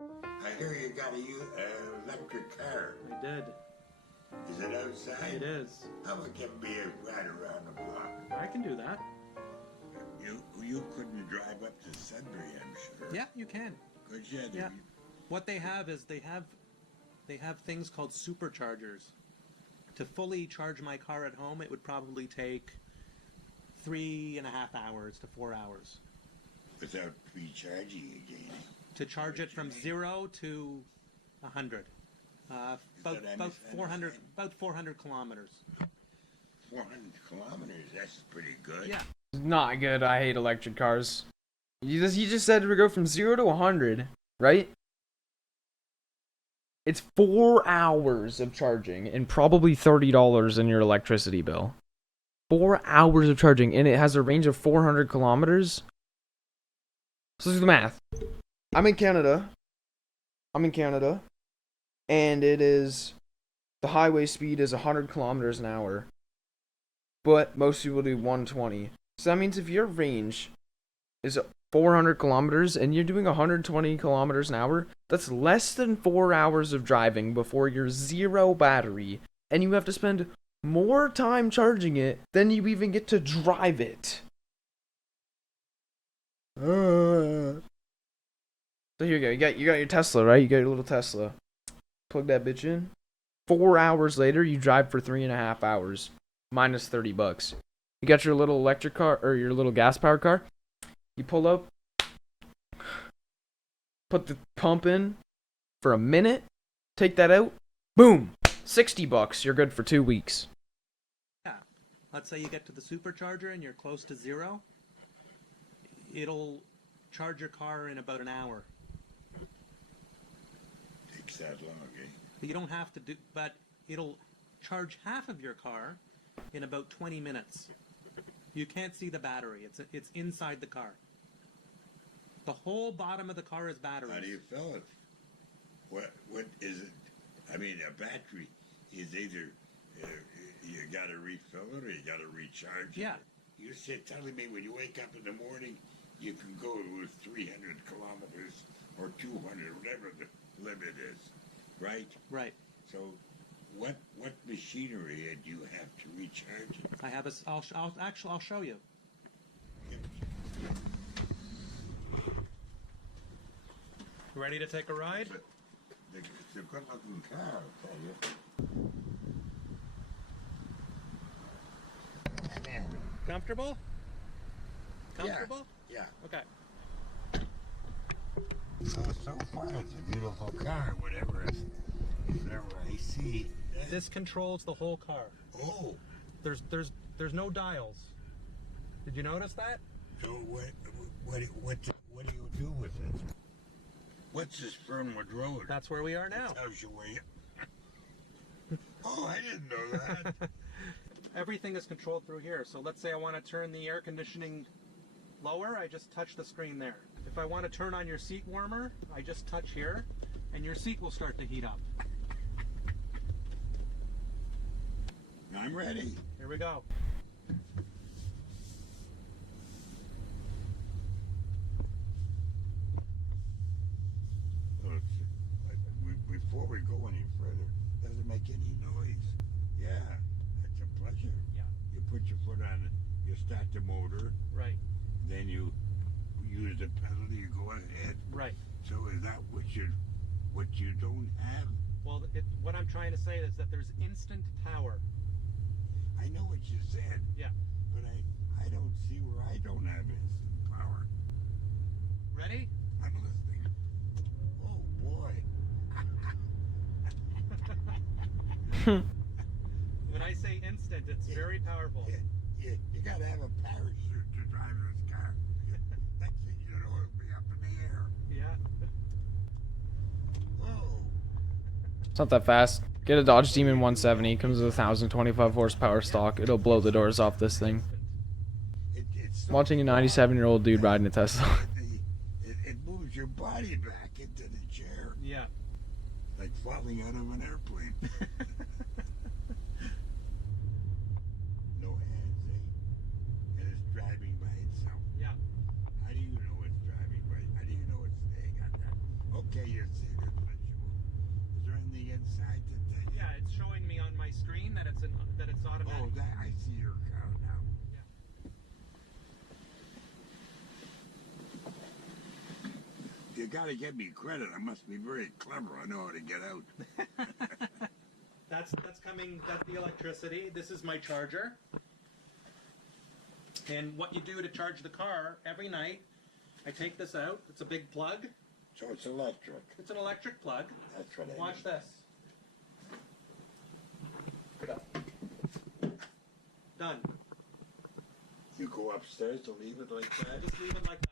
I hear you got a electric car. I did. Is it outside? It is. How about give me a ride around the block? I can do that. You couldn't drive up to Sudbury, I'm sure. Yeah, you can. Could you? Yeah. What they have is they have things called superchargers. To fully charge my car at home, it would probably take 3.5 hours to 4 hours. Without recharging again. To charge it from 0 to 100. About 400 kilometers. 400 kilometers, that's pretty good. Yeah. Not good. I hate electric cars. You just said to go from 0 to 100, right? It's 4 hours of charging and probably $30 in your electricity bill. 4 hours of charging, and it has a range of 400 kilometers. So let's do the math. I'm in Canada, and it is, the highway speed is 100 kilometers an hour, but most people do 120. So that means if your range is 400 kilometers and you're doing 120 kilometers an hour, that's less than 4 hours of driving before you're zero battery, and you have to spend more time charging it than you even get to drive it. So here you go. You got your Tesla, right? You got your little Tesla. Plug that bitch in. 4 hours later, you drive for 3.5 hours, minus $30. You got your little electric car or your little gas-powered car. You pull up, put the pump in for a minute, take that out, boom, $60. You're good for 2 weeks. Yeah. Let's say you get to the supercharger and you're close to 0. It'll charge your car in about an hour. Takes that long, eh? You don't have to do, but it'll charge half of your car in about 20 minutes. You can't see the battery. It's inside the car. The whole bottom of the car is batteries. How do you fill it? What is it? I mean, a battery is either you got to refill it or you got to recharge it. Yeah. You're telling me when you wake up in the morning, you can go with 300 kilometers or 200, whatever the limit is, right? Right. So, what machinery do you have to recharge it? I have I'll show you. Ready to take a ride? It's a good-looking car, I'll tell you. Comfortable? Comfortable? Yeah. Okay. So far, it's a beautiful car, whatever I see. This controls the whole car. Oh. There's no dials. Did you notice that? So what do you do with it? What's this Fernwood Road? That's where we are now. That tells you where you... Oh, I didn't know that. Everything is controlled through here. So let's say I want to turn the air conditioning lower, I just touch the screen there. If I want to turn on your seat warmer, I just touch here, and your seat will start to heat up. I'm ready. Here we go. Before we go any further, does it make any noise? Yeah, that's a pleasure. Yeah. You put your foot on it, you start the motor. Right. Then you use the pedal, you go ahead. Right. So is that what you don't have? Well, what I'm trying to say is that there's instant power. I know what you said. Yeah. But I don't see where I don't have instant power. Ready? I'm listening. Oh boy. When I say instant, it's very powerful. You gotta have a parachute to drive this car. Next thing you know, it'll be up in the air. Yeah. Oh. It's not that fast. Get a Dodge Demon 170. Comes with 1,025 horsepower stock. It'll blow the doors off this thing. It's Watching a 97-year-old dude riding a Tesla. It moves your body back into the chair. Yeah. Like falling out of an airplane. No hands, eh? And it's driving by itself. Yeah. How do you know it's driving by? How do you know it's staying on that? Okay, you see this visual? Is there anything inside that? Yeah, it's showing me on my screen that it's automatic. Oh, that I see your car now. You gotta give me credit. I must be very clever. I know how to get out. That's coming. That's the electricity. This is my charger. And what you do to charge the car every night, I take this out. It's a big plug. So it's electric. It's an electric plug. That's what I Watch mean. this. Done. You go upstairs to leave it like I that? just leave it like that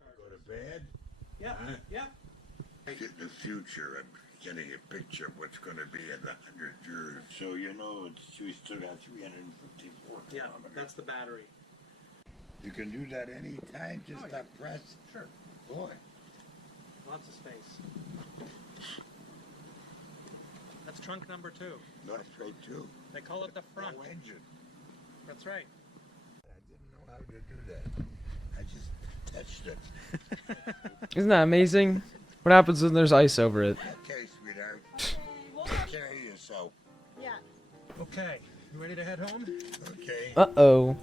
and it Go charges. to bed? Yeah, Huh? yeah. In the future, I'm getting a picture of what's going to be in 100 years. So you know, we still got 354 Yeah, kilometers. that's the battery. You can do that anytime, just Oh, yeah. press. Sure. Boy, Lots of space. That's trunk number 2. that's right too. They call it the front. No engine. That's right. I didn't know how to do that. I just touched it. Isn't that amazing? What happens when there's ice over it? Okay, sweetheart. Take care of yourself. Yeah. Okay, you ready to head home? Okay. Uh-oh.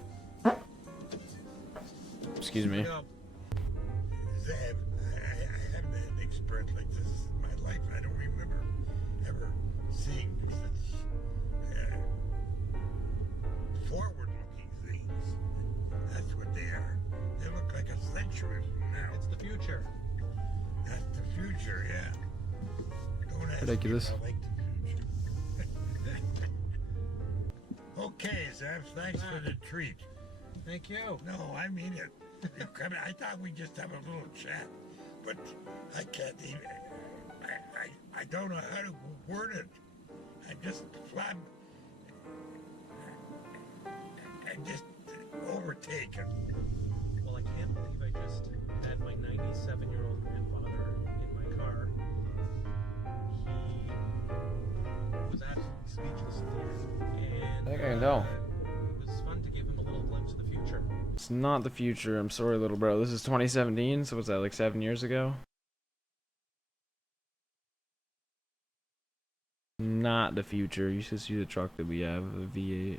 Excuse me. Go. Zeb, I haven't had an experience like this in my life. I don't remember ever seeing such forward-looking things. That's what they are. They look like a century from now. It's the future. That's the future, yeah. Don't ask Ridiculous. me if I like the future. Okay, Zeb, thanks for the treat. Thank you. No, I mean it. You come, I thought we'd just have a little chat, but I can't even. I don't know how to word it. I just flab. I'm just overtaken. Well, I can't believe I just had my 97-year-old grandfather in my car. He was absolutely speechless at the end. And, I think I can tell. It was fun to give him a little glimpse of the future. It's not the future. I'm sorry, little bro. This is 2017, so what's that, like 7 years ago? Not the future. You should see the truck that we have, the V8.